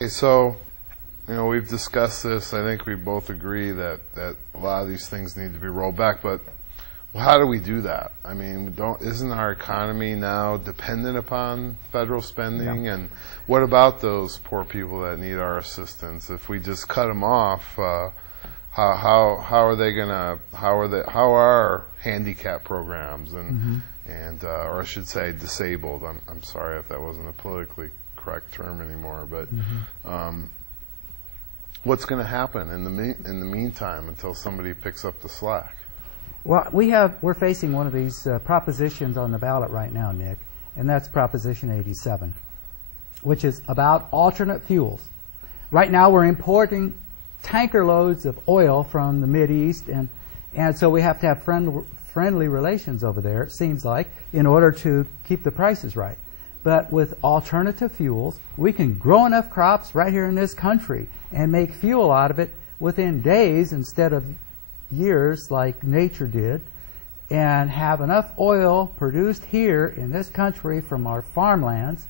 Okay, so, we've discussed this. I think we both agree that a lot of these things need to be rolled back, but how do we do that? I mean, isn't our economy now dependent upon federal spending? Yeah. And what about those poor people that need our assistance? If we just cut them off, how are they gonna? How are our handicap programs and or I should say disabled? I'm sorry if that wasn't a politically correct term anymore, but what's going to happen in the meantime until somebody picks up the slack? Well, we're facing one of these propositions on the ballot right now, Nick, and that's Proposition 87, which is about alternate fuels. Right now we're importing tanker loads of oil from the Mideast, and so we have to have friendly relations over there, it seems like, in order to keep the prices right. But with alternative fuels, we can grow enough crops right here in this country and make fuel out of it within days instead of years like nature did, and have enough oil produced here in this country from our farmlands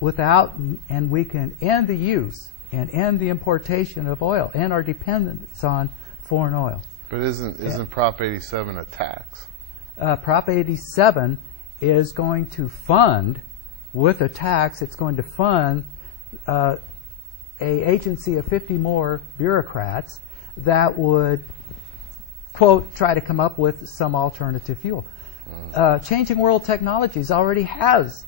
and we can end the use and end the importation of oil and our dependence on foreign oil. But isn't Prop 87 a tax? Prop 87 is going to fund, with a tax, it's going to fund a agency of 50 more bureaucrats that would, quote, try to come up with some alternative fuel. Changing World Technologies already has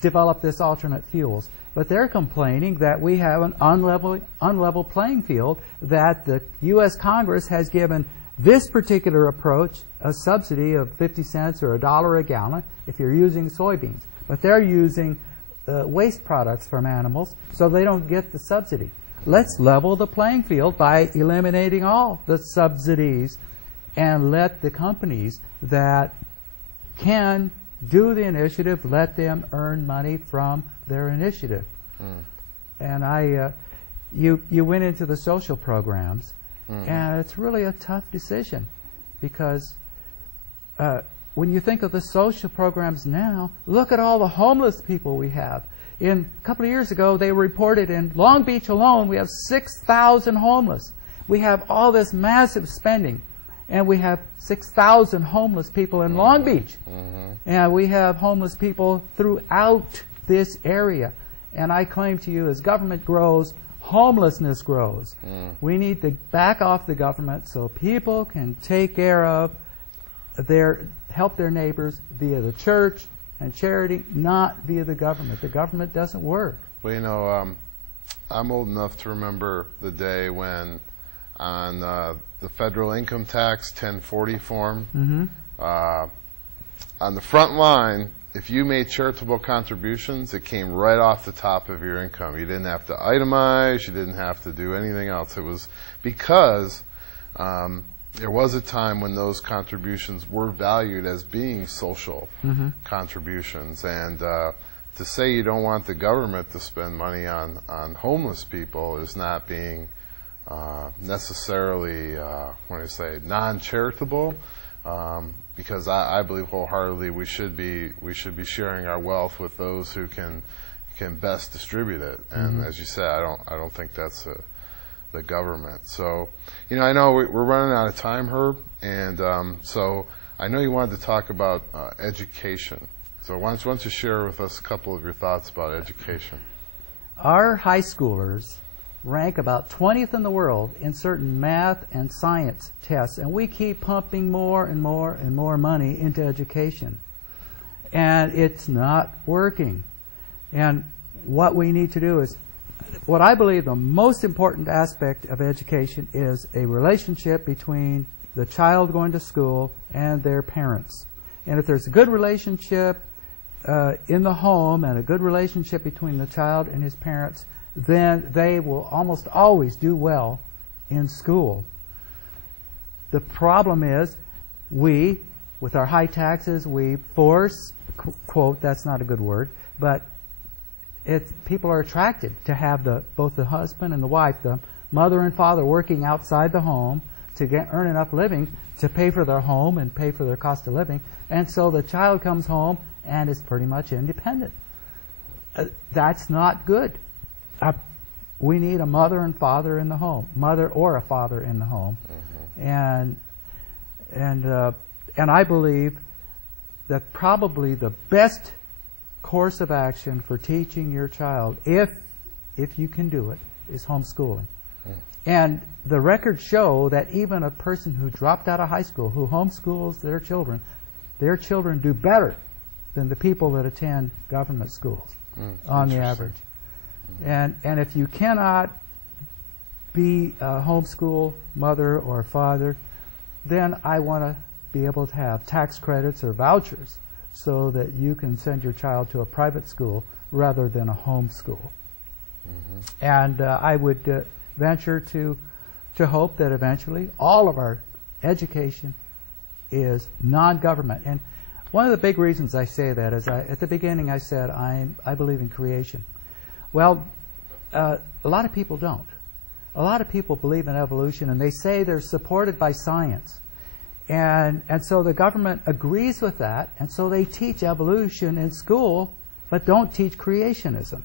developed this alternate fuels, but they're complaining that we have an unlevel playing field, that the U.S. Congress has given this particular approach a subsidy of 50 cents or $1 a gallon if you're using soybeans. But they're using waste products from animals, so they don't get the subsidy. Let's level the playing field by eliminating all the subsidies and let the companies that can do the initiative, let them earn money from their initiative. And you went into the social programs, and it's really a tough decision because when you think of the social programs now, look at all the homeless people we have. A couple of years ago, they reported in Long Beach alone, we have 6,000 homeless. We have all this massive spending, and we have 6,000 homeless people in Long Beach. And we have homeless people throughout this area. And I claim to you, as government grows, homelessness grows. We need to back off the government so people can take care of help their neighbors via the church and charity, not via the government. The government doesn't work. Well, I'm old enough to remember the day when on the federal income tax 1040 form, on the front line, if you made charitable contributions, it came right off the top of your income. You didn't have to itemize, you didn't have to do anything else. It was because there was a time when those contributions were valued as being social contributions. And to say you don't want the government to spend money on homeless people is not being necessarily, non-charitable, because I believe wholeheartedly we should be sharing our wealth with those who can best distribute it. And as you said, I don't think that's the government. So, I know we're running out of time, Herb, and so I know you wanted to talk about education. So why don't you share with us a couple of your thoughts about education? Our high schoolers rank about 20th in the world in certain math and science tests, and we keep pumping more and more and more money into education. And it's not working. And what we need to do is, what I believe the most important aspect of education is a relationship between the child going to school and their parents. And if there's a good relationship in the home and a good relationship between the child and his parents, then they will almost always do well in school. The problem is we, with our high taxes, we force, quote, that's not a good word, but people are attracted to have both the husband and the wife, the mother and father, working outside the home to earn enough living to pay for their home and pay for their cost of living. And so the child comes home and is pretty much independent. That's not good. we need a mother and father in the home, mother or a father in the home. And I believe that probably the best course of action for teaching your child, if you can do it, is homeschooling. And the records show that even a person who dropped out of high school, who homeschools their children do better than the people that attend government schools on the average. And if you cannot be a homeschool mother or father, then I want to be able to have tax credits or vouchers so that you can send your child to a private school rather than a home school. And I would venture to hope that eventually all of our education is non-government. And one of the big reasons I say that is at the beginning I said I believe in creation. Well, a lot of people don't. A lot of people believe in evolution, and they say they're supported by science. And so the government agrees with that, and so they teach evolution in school, but don't teach creationism.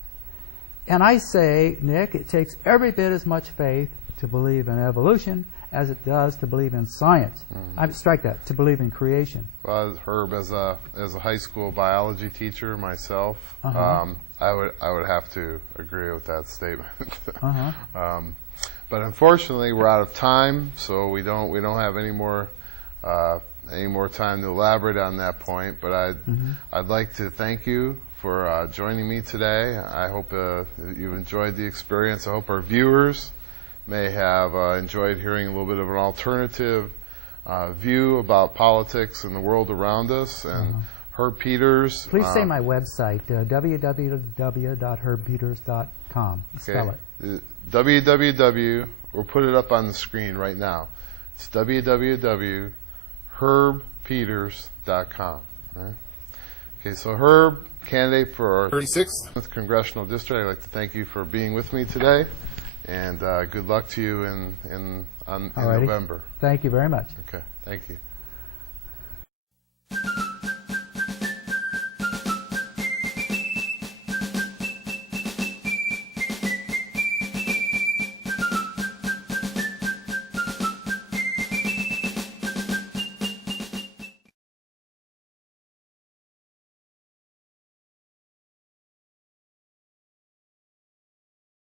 And I say, Nick, it takes every bit as much faith to believe in evolution as it does to believe in science. I strike that, to believe in creation. Well, Herb, as a high school biology teacher myself, I would have to agree with that statement. But unfortunately, we're out of time, so we don't have any more time to elaborate on that point. But I'd like to thank you for joining me today. I hope you enjoyed the experience. I hope our viewers may have enjoyed hearing a little bit of an alternative view about politics and the world around us. And Herb Peters. Please say my website, www.herbpeters.com. Spell it. www. We'll put it up on the screen right now. It's www.herbpeters.com. Right? Okay, so Herb, candidate for our 36th Congressional District, I'd like to thank you for being with me today, and good luck to you in November. Thank you very much. Okay, thank you.